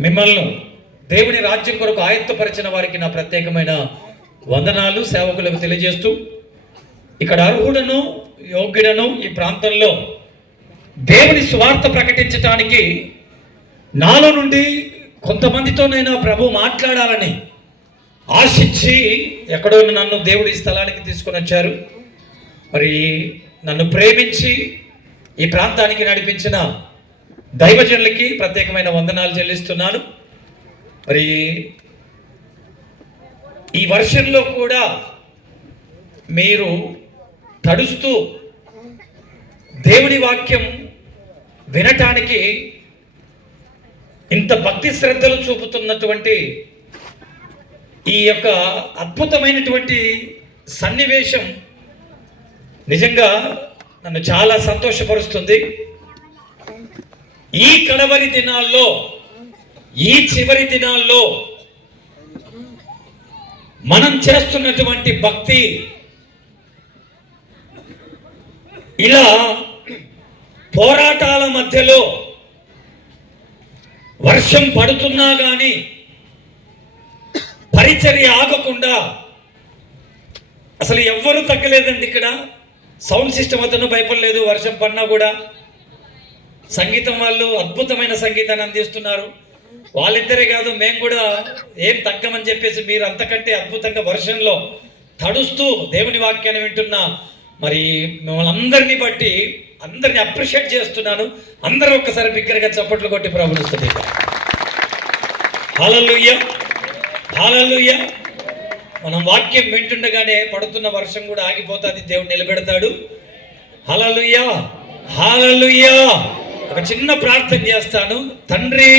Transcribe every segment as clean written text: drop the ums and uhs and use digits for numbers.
మిమ్మల్ని దేవుని రాజ్యం కొరకు ఆయత్తపరిచిన వారికి నా ప్రత్యేకమైన వందనాలు సేవకులకు తెలియజేస్తూ, ఇక్కడ అర్హుడను యోగ్యుడను ఈ ప్రాంతంలో దేవుని సువార్త ప్రకటించడానికి నాలో నుండి కొంతమందితోనైనా ప్రభు మాట్లాడాలని ఆశించి ఎక్కడో నన్ను దేవుడి స్థలానికి తీసుకొని వచ్చారు. మరి నన్ను ప్రేమించి ఈ ప్రాంతానికి నడిపించిన దైవజనులకి ప్రత్యేకమైన వందనాలు చెల్లిస్తున్నాను. మరి ఈ వర్షంలో కూడా మీరు తడుస్తూ దేవుని వాక్యం వినటానికి ఇంత భక్తి శ్రద్ధలు చూపుతున్నటువంటి ఈ యొక్క అద్భుతమైనటువంటి సన్నివేశం నిజంగా నన్ను చాలా సంతోషపరుస్తుంది. ఈ కడవరి దినాల్లో, ఈ చివరి దినాల్లో మనం చేస్తున్నటువంటి భక్తి ఇలా పోరాటాల మధ్యలో వర్షం పడుతున్నా కానీ పరిచర్య ఆగకుండా, అసలు ఎవ్వరూ తగ్గలేదండి. ఇక్కడ సౌండ్ సిస్టమ్ అతను భయపడలేదు, వర్షం పడినా కూడా. సంగీతం వాళ్ళు అద్భుతమైన సంగీతాన్ని అందిస్తున్నారు. వాళ్ళిద్దరే కాదు, మేము కూడా ఏం తగ్గమని చెప్పేసి మీరు అంతకంటే అద్భుతంగా వర్షంలో తడుస్తూ దేవుని వాక్యాన్ని వింటున్న మరి మిమ్మల్ని అందరినీ బట్టి అందరిని అప్రిషియేట్ చేస్తున్నాను. అందరూ ఒక్కసారి బిగ్గరగా చప్పట్లు కొట్టి ప్రభువుని స్తుతిద్దాం. హల్లెలూయా, హల్లెలూయా. మనం వాక్యం వింటుండగానే పడుతున్న వర్షం కూడా ఆగిపోతుంది, దేవుడు నిలబెడతాడు. హల్లెలూయా, హల్లెలూయా. ఒక చిన్న ప్రార్థన చేస్తాను. తండ్రి,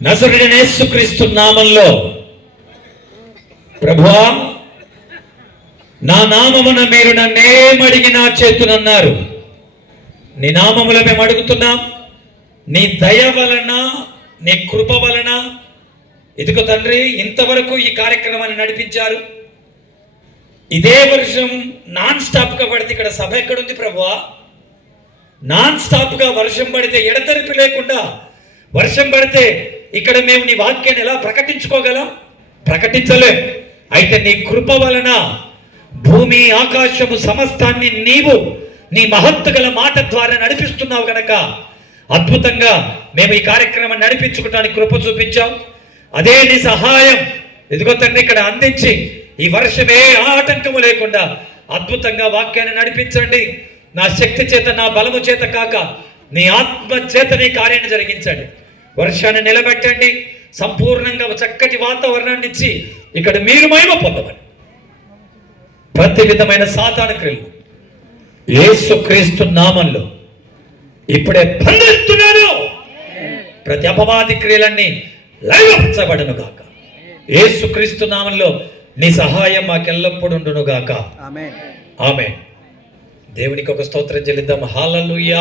నజరేయుడైన యేసుక్రీస్తు నామములో ప్రభువా, నా నామమున మీరు నన్నేమడిగినా చేతునన్నారు. నీ నామములో మేము అడుగుతున్నాం. నీ దయ వలన, నీ కృప వలన ఇదిగో తండ్రి ఇంతవరకు ఈ కార్యక్రమాన్ని నడిపించారు. ఇదే వర్షం నాన్ స్టాప్గా పడితే ఇక్కడ సభ ఎక్కడుంది ప్రభువా? నాన్ స్టాప్గా వర్షం పడితే, ఎడతెరిపి లేకుండా వర్షం పడితే ఇక్కడ మేము నీ వాక్యాన్ని ఎలా ప్రకటించుకోగలం? ప్రకటించలేం. అయితే నీ కృప వలన భూమి ఆకాశము సమస్తాన్ని నీవు నీ మహత్తు గల మాట ద్వారా నడిపిస్తున్నావు గనక అద్భుతంగా మేము ఈ కార్యక్రమాన్ని నడిపించుకోవడానికి కృప చూపించావు. అదే నీ సహాయం ఇదిగో తండ్రి ఇక్కడ అందించి ఈ వర్షమే ఆటంకము లేకుండా అద్భుతంగా వాక్యాన్ని నడిపించండి. నా శక్తి చేత, నా బలము చేత కాక నీ ఆత్మ చేత నీ కార్యాన్ని జరిగించండి. వర్షాన్ని నిలబెట్టండి. సంపూర్ణంగా చక్కటి వాతావరణాన్ని ఇచ్చి ఇక్కడ మీరు మహిమ పొందమని ప్రతి విధమైన సాతాను క్రియలు యేసుక్రీస్తు నామములో ఇప్పుడే బంధిస్తున్నాను. ప్రతి అపవాది క్రియలన్నీ లయపరచబడును గాక. యేసుక్రీస్తు నామములో నీ సహాయం మాకెల్లప్పుడు ఉండును గాక. ఆమేన్, ఆమేన్. దేవునికి ఒక స్తోత్రం చెల్లిద్దాం. హల్లెలూయా.